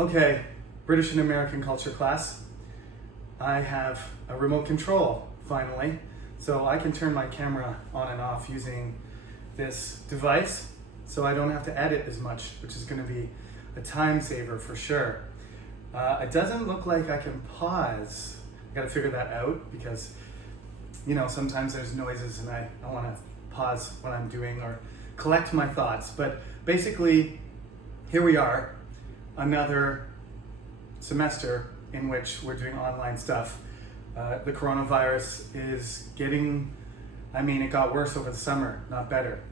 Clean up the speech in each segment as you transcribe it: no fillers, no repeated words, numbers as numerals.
Okay, British and American culture class. I have a remote control, finally, so I can turn my camera on and off using this device, so I don't have to edit as much, which is going to be a time saver for sure. It doesn't look like I can pause. I got to figure that out because, you know, sometimes there's noises and I want to pause what I'm doing or collect my thoughts. But basically, here we are, another semester in which we're doing online stuff. The coronavirus is getting, it got worse over the summer, not better.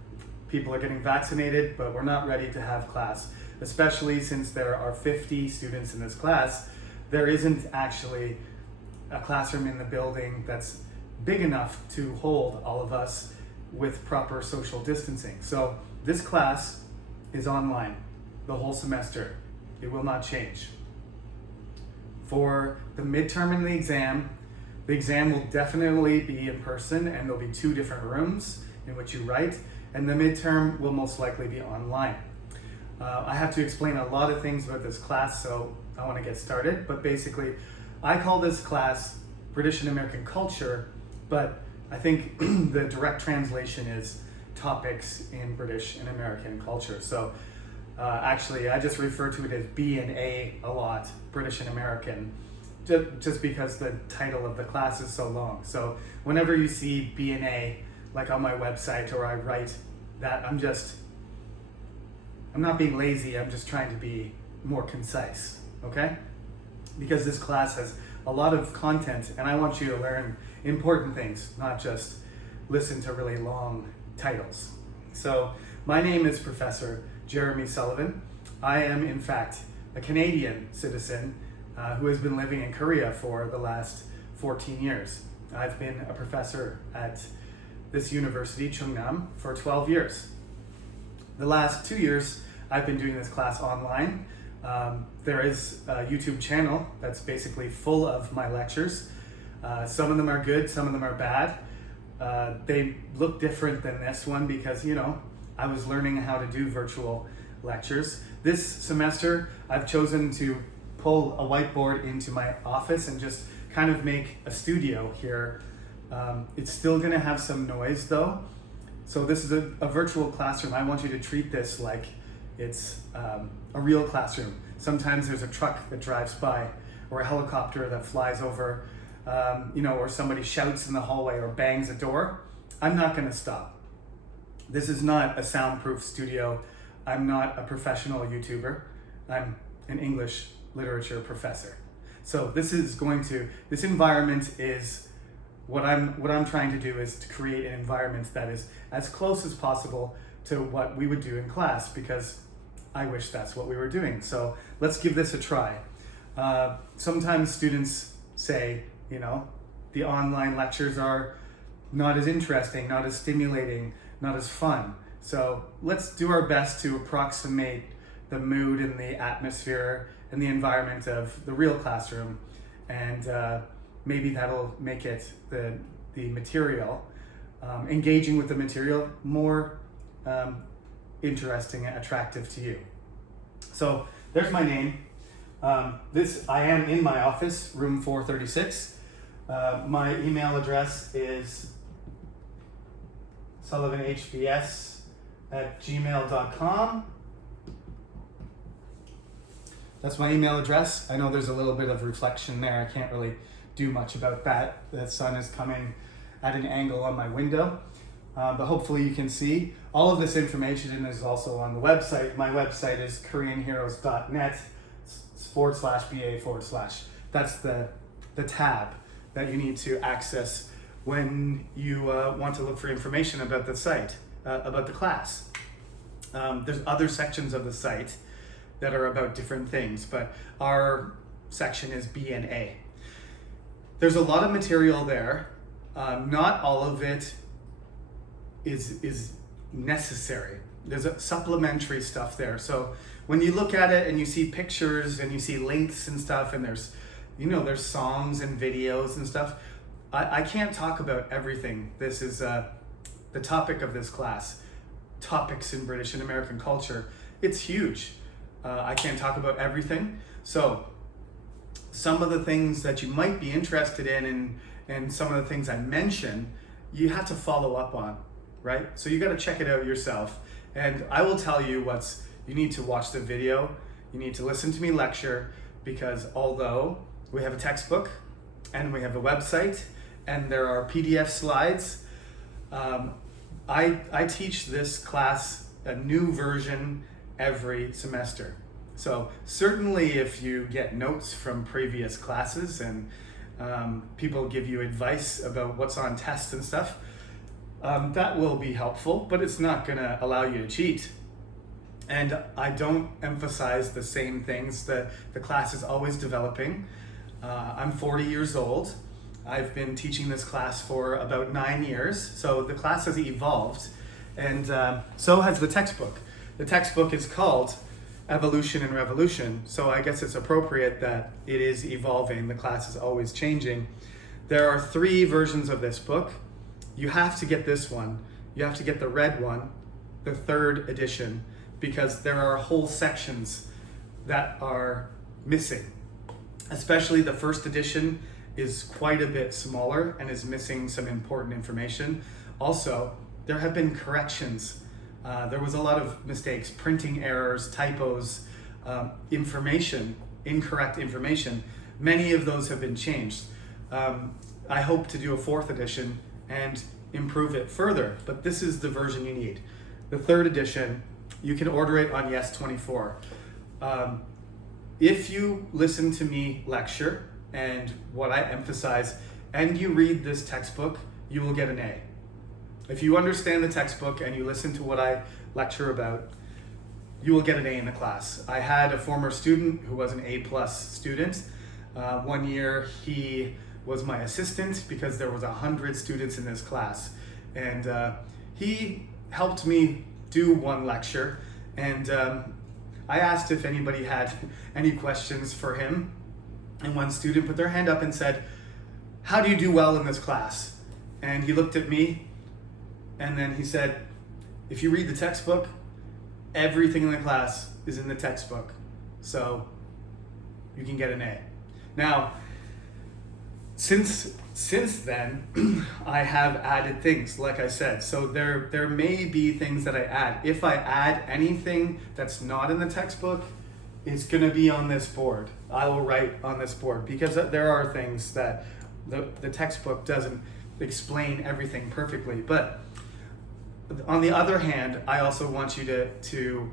People are getting vaccinated, but we're not ready to have class, especially since there are 50 students in this class. There isn't actually a classroom in the building that's big enough to hold all of us with proper social distancing. So this class is online the whole semester. It will not change. For the midterm and the exam will definitely be in person, and there'll be 2 different rooms in which you write, and the midterm will most likely be online. I have to explain a lot of things about this class, so I want to get started. But basically, I call this class British and American Culture, but I think the direct translation is Topics in British and American Culture. So actually, I just refer to it as B and A a lot, British and American, just because the title of the class is so long. So whenever you see B and A, like on my website, or I write that, I'm not being lazy, I'm just trying to be more concise, okay? Because this class has a lot of content and I want you to learn important things, not just listen to really long titles. So my name is Professor Jeremy Sullivan. I am in fact a Canadian citizen who has been living in Korea for the last 14 years. I've been a professor at this university, Chungnam, for 12 years. The last 2 years, I've been doing this class online. There is a YouTube channel that's basically full of my lectures. Some of them are good, some of them are bad. They look different than this one because, you know, I was learning how to do virtual lectures. This semester, I've chosen to pull a whiteboard into my office and just kind of make a studio here. It's still gonna have some noise though. So this is a virtual classroom. I want you to treat this like it's a real classroom. Sometimes there's a truck that drives by, or a helicopter that flies over, or somebody shouts in the hallway or bangs a door. I'm not gonna stop. This is not a soundproof studio. I'm not a professional YouTuber. I'm an English literature professor. So this environment is, what I'm trying to do is to create an environment that is as close as possible to what we would do in class, because I wish that's what we were doing. So let's give this a try. Sometimes students say, the online lectures are not as interesting, not as stimulating, not as fun. So let's do our best to approximate the mood and the atmosphere and the environment of the real classroom, and maybe that'll make it the material, engaging with the material, more interesting and attractive to you. So there's my name. I am in my office, room 436. My email address is sullivanhbs@gmail.com. That's my email address. I know there's a little bit of reflection there. I can't really do much about that. The sun is coming at an angle on my window, but hopefully you can see. All of this information is also on the website. My website is koreanheroes.net/BA/. That's the tab that you need to access when you want to look for information about the site, about the class. There's other sections of the site that are about different things, but our section is B and A. There's a lot of material there. Not all of it is necessary. There's supplementary stuff there. So when you look at it and you see pictures and you see links and stuff, and there's songs and videos and stuff, I can't talk about everything. This is the topic of this class, Topics in British and American Culture. It's huge. I can't talk about everything. So some of the things that you might be interested in and some of the things I mention, you have to follow up on, right? So you got to check it out yourself. And I will tell you you need to watch the video, you need to listen to me lecture, because although we have a textbook and we have a website and there are PDF slides, I teach this class a new version every semester. So certainly if you get notes from previous classes and people give you advice about what's on tests and stuff, that will be helpful, but it's not gonna allow you to cheat. And I don't emphasize the same things that the class is always developing. I'm 40 years old. I've been teaching this class for about 9 years, so the class has evolved, and so has the textbook. The textbook is called Evolution and Revolution, so I guess it's appropriate that it is evolving. The class is always changing. There are 3 versions of this book. You have to get this one. You have to get the red one, the 3rd edition, because there are whole sections that are missing. Especially the 1st edition is quite a bit smaller and is missing some important information. Also, there have been corrections. There was a lot of mistakes, printing errors, typos, incorrect information. Many of those have been changed. I hope to do a 4th edition and improve it further, but this is the version you need. The 3rd edition, you can order it on Yes24. If you listen to me lecture and what I emphasize, and you read this textbook, you will get an A. If you understand the textbook and you listen to what I lecture about, you will get an A in the class. I had a former student who was an A+ student. One year he was my assistant because there was 100 students in this class. And he helped me do one lecture, and I asked if anybody had any questions for him, and one student put their hand up and said, "How do you do well in this class?" And he looked at me, and then he said, "If you read the textbook, everything in the class is in the textbook, so you can get an A." Now, since then, I have added things, like I said. So there may be things that I add. If I add anything that's not in the textbook, it's gonna be on this board. I will write on this board, because there are things that the textbook doesn't explain everything perfectly. But on the other hand, I also want you to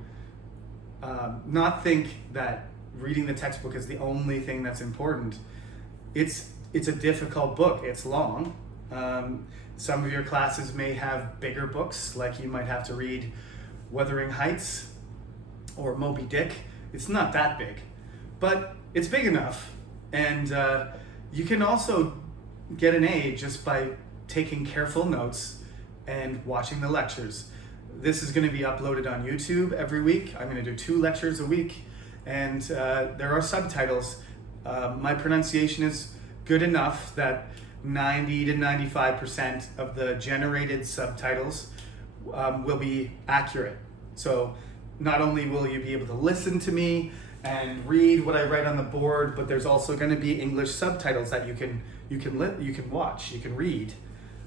not think that reading the textbook is the only thing that's important. It's a difficult book. It's long. Some of your classes may have bigger books, like you might have to read Wuthering Heights or Moby Dick. It's not that big, but it's big enough. And you can also get an A just by taking careful notes and watching the lectures. This is going to be uploaded on YouTube every week. I'm going to do 2 lectures a week, and there are subtitles. My pronunciation is good enough that 90 to 95% of the generated subtitles will be accurate. So not only will you be able to listen to me and read what I write on the board, but there's also going to be English subtitles that you can watch, you can read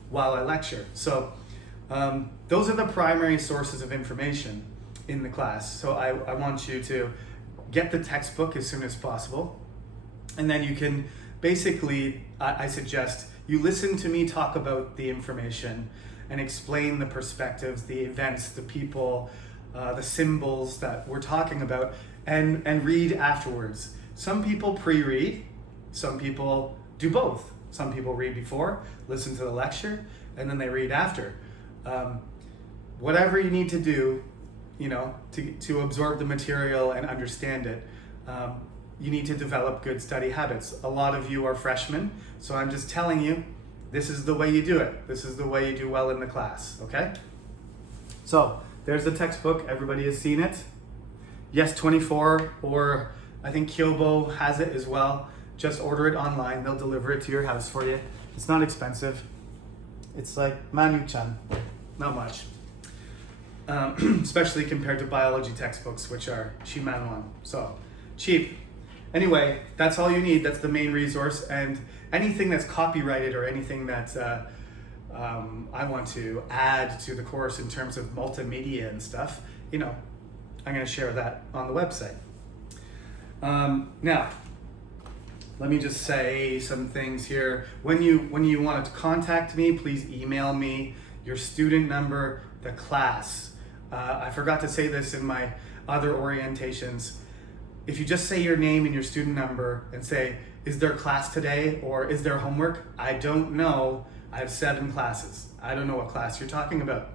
while I lecture. So those are the primary sources of information in the class. So I want you to get the textbook as soon as possible, and then you can basically, I suggest you listen to me talk about the information and explain the perspectives, the events, the people, the symbols that we're talking about, and read afterwards. Some people pre-read, some people do both. Some people read before, listen to the lecture, and then they read after. Whatever you need to do, to absorb the material and understand it, you need to develop good study habits. A lot of you are freshmen, so I'm just telling you, this is the way you do it. This is the way you do well in the class, okay? So there's the textbook. Everybody has seen it. Yes24, or I think Kyobo has it as well. Just order it online. They'll deliver it to your house for you. It's not expensive. It's like Manu-chan, not much. especially compared to biology textbooks, which are chimanuan, so cheap. Anyway, that's all you need. That's the main resource, and anything that's copyrighted or anything that I want to add to the course in terms of multimedia and stuff, I'm going to share that on the website. Now, let me just say some things here. When you want to contact me, please email me your student number, the class. I forgot to say this in my other orientations. If you just say your name and your student number and say, is there class today or is there homework? I don't know. I have 7 classes. I don't know what class you're talking about.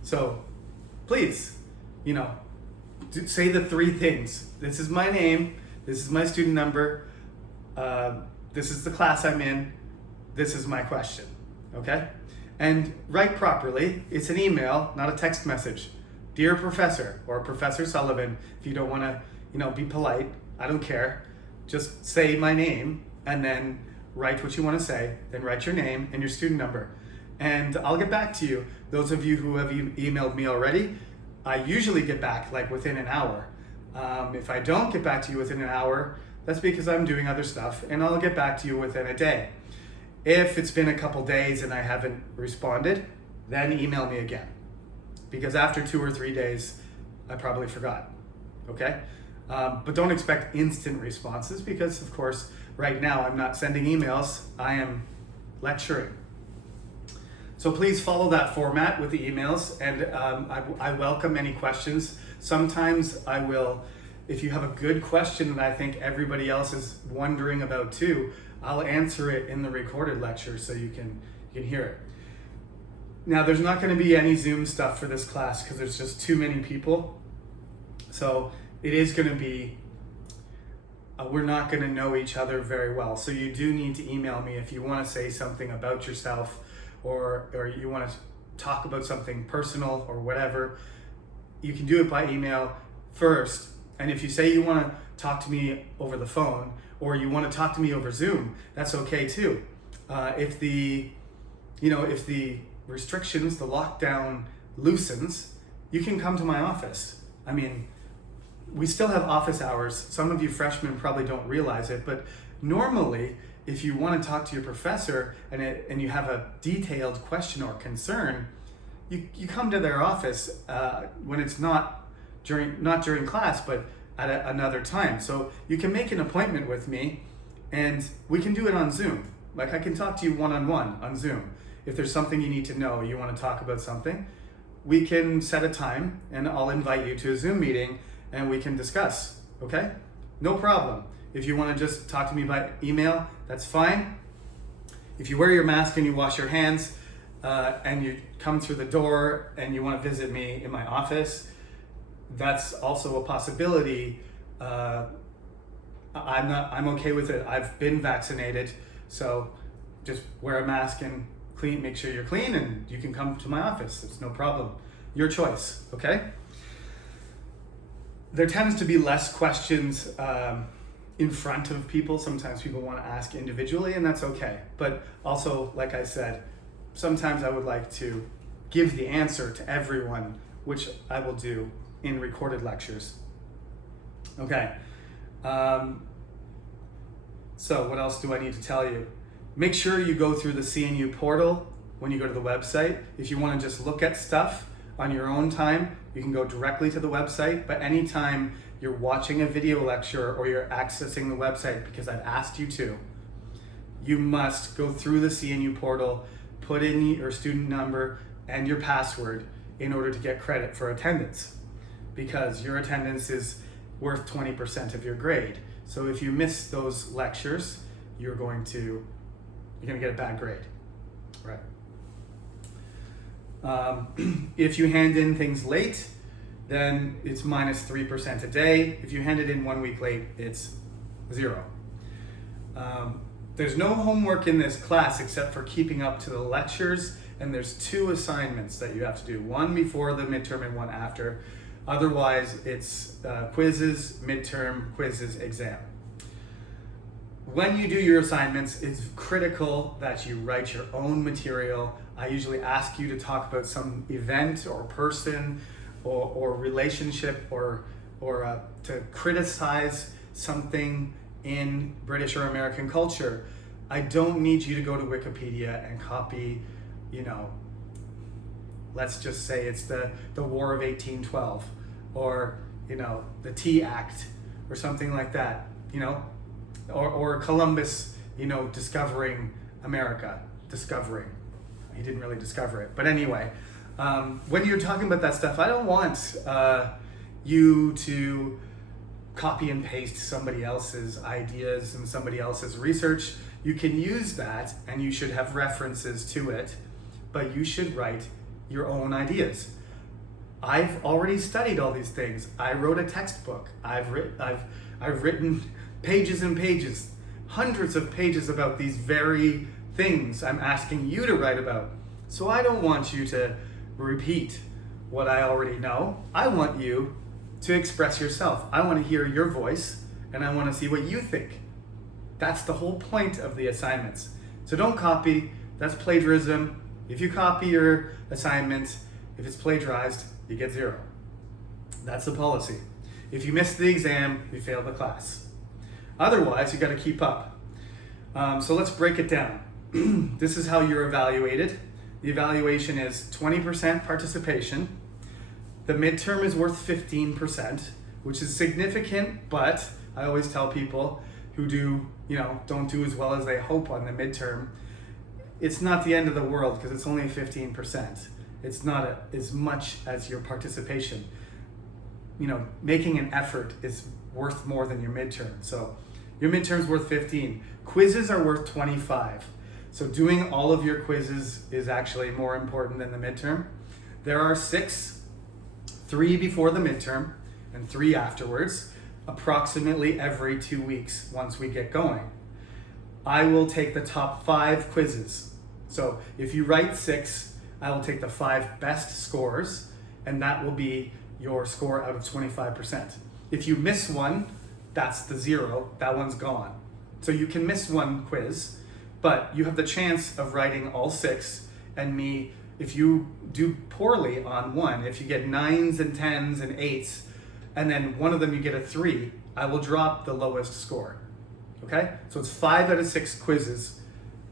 So please, say the 3 things. This is my name. This is my student number. This is the class I'm in. This is my question. Okay? And write properly. It's an email, not a text message. Dear Professor or Professor Sullivan, if you don't want to, be polite, I don't care. Just say my name and then write what you want to say, then write your name and your student number. And I'll get back to you. Those of you who have emailed me already, I usually get back like within an hour. If I don't get back to you within an hour, that's because I'm doing other stuff, and I'll get back to you within a day. If it's been a couple days and I haven't responded, then email me again. Because after 2 or 3 days, I probably forgot, okay? But don't expect instant responses because, of course, right now I'm not sending emails, I am lecturing. So please follow that format with the emails, and I welcome any questions. Sometimes I will, if you have a good question that I think everybody else is wondering about too, I'll answer it in the recorded lecture so you can hear it. Now, there's not going to be any Zoom stuff for this class because there's just too many people. So it is going to be, we're not going to know each other very well. So you do need to email me if you want to say something about yourself or you want to talk about something personal or whatever. You can do it by email first. And if you say you want to talk to me over the phone or you want to talk to me over Zoom, that's okay too. If the restrictions, the lockdown loosens, you can come to my office. I mean, we still have office hours. Some of you freshmen probably don't realize it, but normally if you want to talk to your professor and you have a detailed question or concern, you come to their office when it's not during class, but at another time. So you can make an appointment with me and we can do it on Zoom. Like I can talk to you one-on-one on Zoom. If there's something you need to know, you want to talk about something, we can set a time and I'll invite you to a Zoom meeting and we can discuss, okay? No problem. If you want to just talk to me by email, that's fine. If you wear your mask and you wash your hands and you come through the door and you want to visit me in my office, that's also a possibility. I'm okay with it. I've been vaccinated, so just wear a mask and make sure you're clean and you can come to my office. It's no problem. Your choice, okay? There tends to be less questions in front of people. Sometimes people want to ask individually and that's okay. But also, like I said, sometimes I would like to give the answer to everyone, which I will do in recorded lectures. Okay. So what else do I need to tell you? Make sure you go through the Cnu Portal when you go to the website. If you want to just look at stuff on your own time, you can go directly to the website. But anytime you're watching a video lecture or you're accessing the website because I've asked you to, you must go through the Cnu Portal, put in your student number and your password in order to get credit for attendance, because your attendance is worth 20% of your grade. So if you miss those lectures, you're going to get a bad grade, right? If you hand in things late, then it's -3% a day. If you hand it in 1 week late, it's 0. There's no homework in this class except for keeping up to the lectures, and there's 2 assignments that you have to do, one before the midterm and one after. Otherwise, it's quizzes, midterm, quizzes, exam. When you do your assignments, it's critical that you write your own material. I usually ask you to talk about some event or person or relationship or to criticize something in British or American culture, I don't need you to go to Wikipedia and copy, let's just say it's the War of 1812 or, the Tea Act or something like that, or Columbus, discovering America. He didn't really discover it. But anyway, when you're talking about that stuff, I don't want you to copy and paste somebody else's ideas and somebody else's research. You can use that and you should have references to it, but you should write your own ideas. I've already studied all these things. I wrote a textbook. I've written pages and pages, hundreds of pages about these very things I'm asking you to write about. So I don't want you to repeat what I already know. I want you to express yourself. I want to hear your voice and I want to see what you think. That's the whole point of the assignments. So don't copy. That's plagiarism. If you copy your assignment, if it's plagiarized, you get 0. That's the policy. If you miss the exam, you fail the class. Otherwise, you got to keep up. So let's break it down. This is how you're evaluated. The evaluation is 20% participation. The midterm is worth 15%, which is significant, but I always tell people who don't do as well as they hope on the midterm, it's not the end of the world because it's only 15%. It's not as much as your participation. Making an effort is worth more than your midterm. So your midterm's worth 15. Quizzes are worth 25. So doing all of your quizzes is actually more important than the midterm. There are 6, 3 before the midterm and 3 afterwards, approximately every 2 weeks once we get going. I will take the top 5 quizzes. So if you write 6, I will take the 5 best scores, and that will be your score out of 25%. If you miss one, that's the 0, that one's gone. So you can miss one quiz, but you have the chance of writing all 6, and me, if you do poorly on one, if you get 9s and 10s and 8s, and then one of them you get a 3, I will drop the lowest score. Okay? So it's 5 out of 6 quizzes.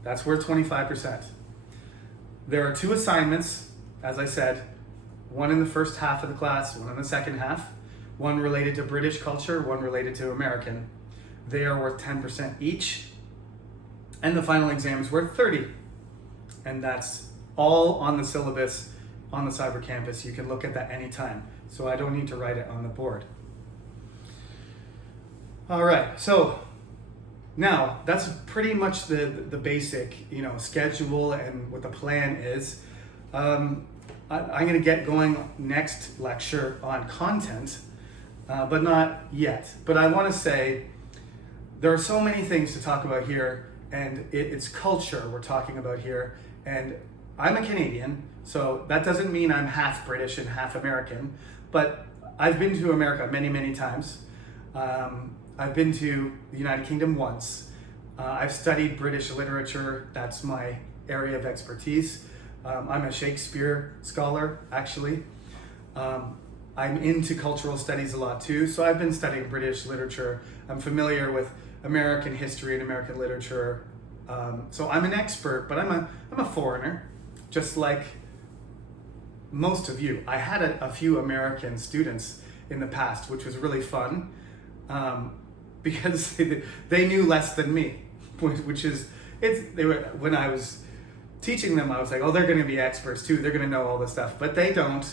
That's worth 25%. There are 2 assignments, as I said, one in the first half of the class, one in the second half, one related to British culture, one related to American. They are worth 10% each, and the final exam is worth 30. And that's all on the syllabus on the Cyber Campus. You can look at that anytime, so I don't need to write it on the board. All right, so now that's pretty much the basic schedule and what the plan is. I'm going to get going next lecture on content, but not yet. But I want to say there are so many things to talk about here, and it's culture we're talking about here. And I'm a Canadian, so that doesn't mean I'm half British and half American, but I've been to America many, many times. I've been to the United Kingdom once. I've studied British literature. That's my area of expertise. I'm a Shakespeare scholar, actually. I'm into cultural studies a lot too, so I've been studying British literature. I'm familiar with American history and American literature. So I'm an expert, but I'm a foreigner, just like most of you. I had a few American students in the past, which was really fun, because they knew less than me, when I was teaching them, I was like, oh, they're going to be experts too. They're going to know all this stuff, but they don't.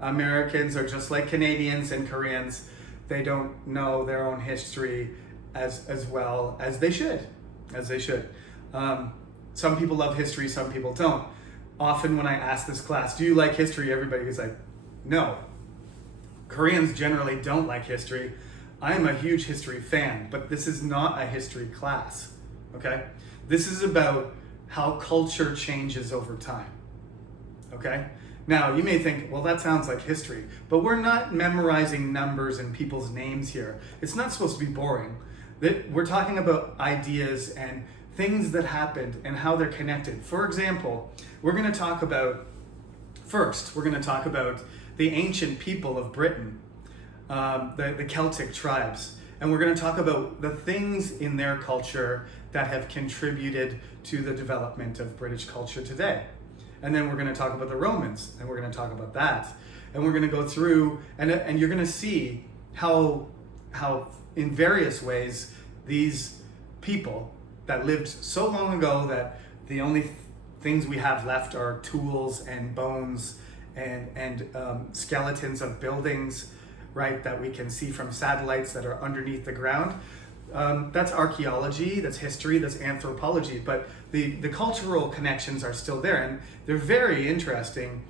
Americans are just like Canadians and Koreans. They don't know their own history as well as they should. Some people love history, some people don't. Often when I ask this class, do you like history? Everybody is like, no. Koreans generally don't like history. I am a huge history fan, but this is not a history class, okay? This is about how culture changes over time, okay? Now, you may think, well, that sounds like history, but we're not memorizing numbers and people's names here. It's not supposed to be boring. We're talking about ideas and things that happened and how they're connected. For example, we're going to talk about the ancient people of Britain, the Celtic tribes. And we're going to talk about the things in their culture that have contributed to the development of British culture today. And then we're going to talk about the Romans, and we're going to talk about that. And we're going to go through, and you're going to see how in various ways these people that lived so long ago that the only things we have left are tools and bones and skeletons of buildings, right, that we can see from satellites that are underneath the ground. That's archaeology, that's history, that's anthropology, but the cultural connections are still there, and they're very interesting.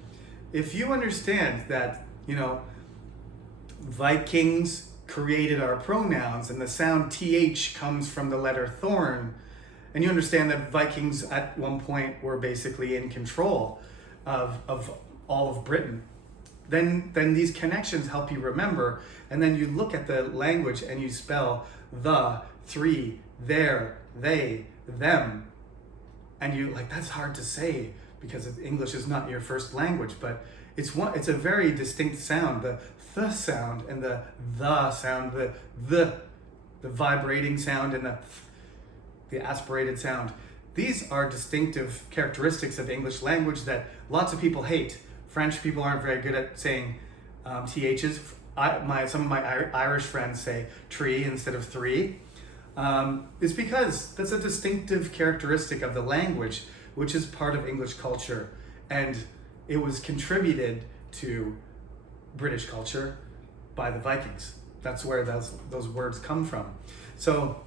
If you understand that, Vikings created our pronouns, and the sound TH comes from the letter thorn, and you understand that Vikings at one point were basically in control of all of Britain, then these connections help you remember. And then you look at the language and you spell the, three, their, they, them, and you that's hard to say because English is not your first language, but it's a very distinct sound, the th sound and the sound, the vibrating sound and the aspirated sound. These are distinctive characteristics of English language that lots of people hate. French people aren't very good at saying THs. Some of my Irish friends say tree instead of three. It's because that's a distinctive characteristic of the language, which is part of English culture. And it was contributed to British culture by the Vikings. That's where those words come from. So,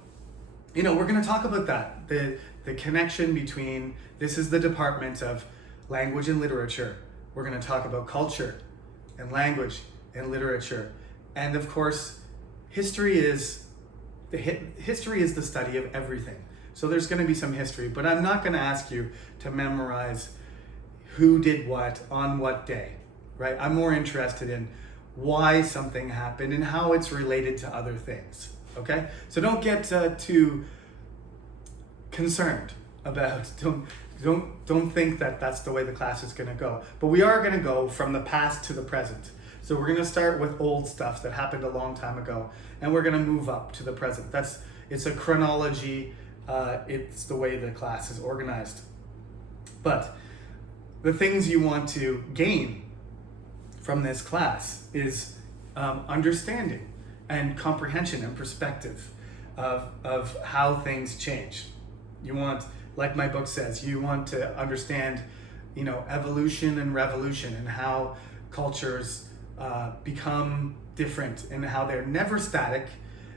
we're going to talk about that. The connection between, this is the department of language and literature. We're going to talk about culture and language and literature. And of course, history is the study of everything. So there's going to be some history, but I'm not going to ask you to memorize who did what on what day, right? I'm more interested in why something happened and how it's related to other things, okay? So don't get too concerned about, don't think that that's the way the class is going to go. But we are going to go from the past to the present. So we're going to start with old stuff that happened a long time ago, and we're going to move up to the present. It's a chronology. It's the way the class is organized. But the things you want to gain from this class is understanding and comprehension and perspective of how things change. You want, like my book says, you want to understand, evolution and revolution and how cultures become different and how they're never static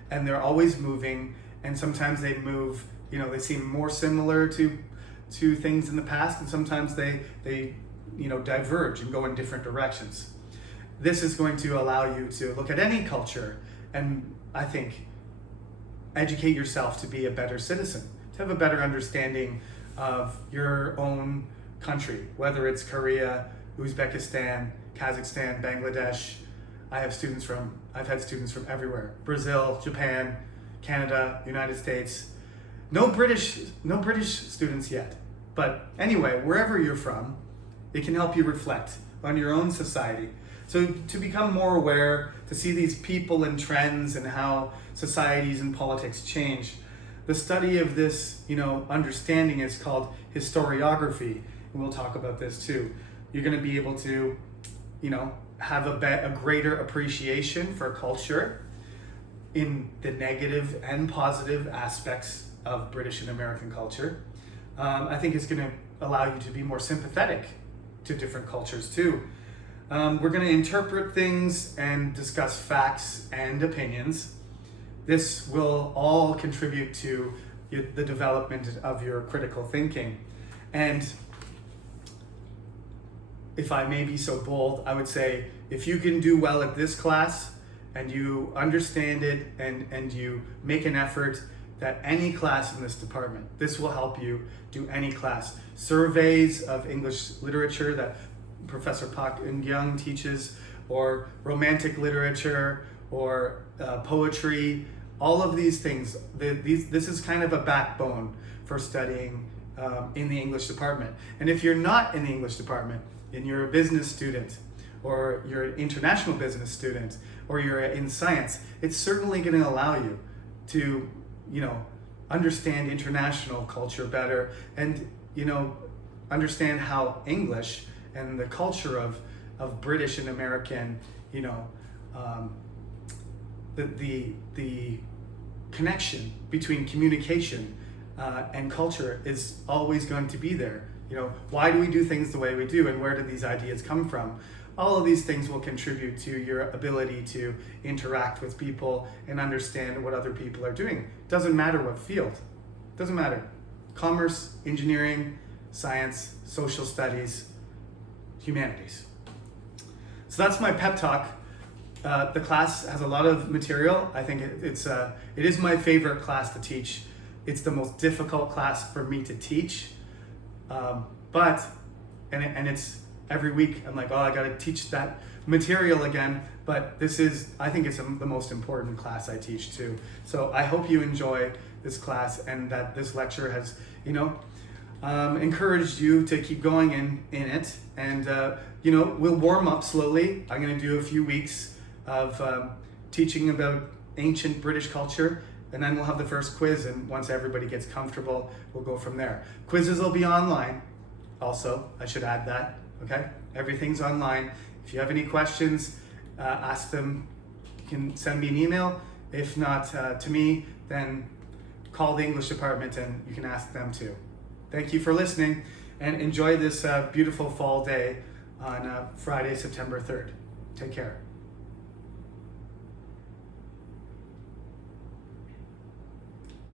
and they're always moving, and sometimes they move, they seem more similar to things in the past, and sometimes they diverge and go in different directions. This is going to allow you to look at any culture and, I think, educate yourself to be a better citizen, to have a better understanding of your own country, whether it's Korea, Uzbekistan, Kazakhstan, Bangladesh. I've had students from everywhere. Brazil, Japan, Canada, United States. No British students yet. But anyway, wherever you're from, it can help you reflect on your own society. So to become more aware, to see these people and trends and how societies and politics change, the study of this, understanding is called historiography, and we'll talk about this too. You're going to be able to, have a greater appreciation for culture in the negative and positive aspects of British and American culture. I think it's going to allow you to be more sympathetic to different cultures too. We're going to interpret things and discuss facts and opinions. This will all contribute to the development of your critical thinking. And if I may be so bold, I would say if you can do well at this class and you understand it and you make an effort, that any class in this department, this will help you do any class. Surveys of English literature that Professor Pak Eun-Young teaches, or romantic literature, or poetry, all of these things, this is kind of a backbone for studying in the English department. And if you're not in the English department, and you're a business student, or you're an international business student, or you're in science, it's certainly going to allow you to, understand international culture better and, understand how English and the culture of British and American, the connection between communication and culture is always going to be there. Why do we do things the way we do, and where do these ideas come from? All of these things will contribute to your ability to interact with people and understand what other people are doing. Doesn't matter what field. Doesn't matter. Commerce, engineering, science, social studies, humanities. So that's my pep talk. The class has a lot of material. I think it is my favorite class to teach. It's the most difficult class for me to teach. But it's every week I'm like, I got to teach that material again. But I think it's the most important class I teach too. So I hope you enjoy this class and that this lecture has, encouraged you to keep going in it. And, we'll warm up slowly. I'm going to do a few weeks of teaching about ancient British culture. And then we'll have the first quiz, and once everybody gets comfortable, we'll go from there. Quizzes will be online also, I should add that, okay? Everything's online. If you have any questions, ask them. You can send me an email. If not to me, then call the English department and you can ask them too. Thank you for listening, and enjoy this beautiful fall day on Friday, September 3rd. Take care.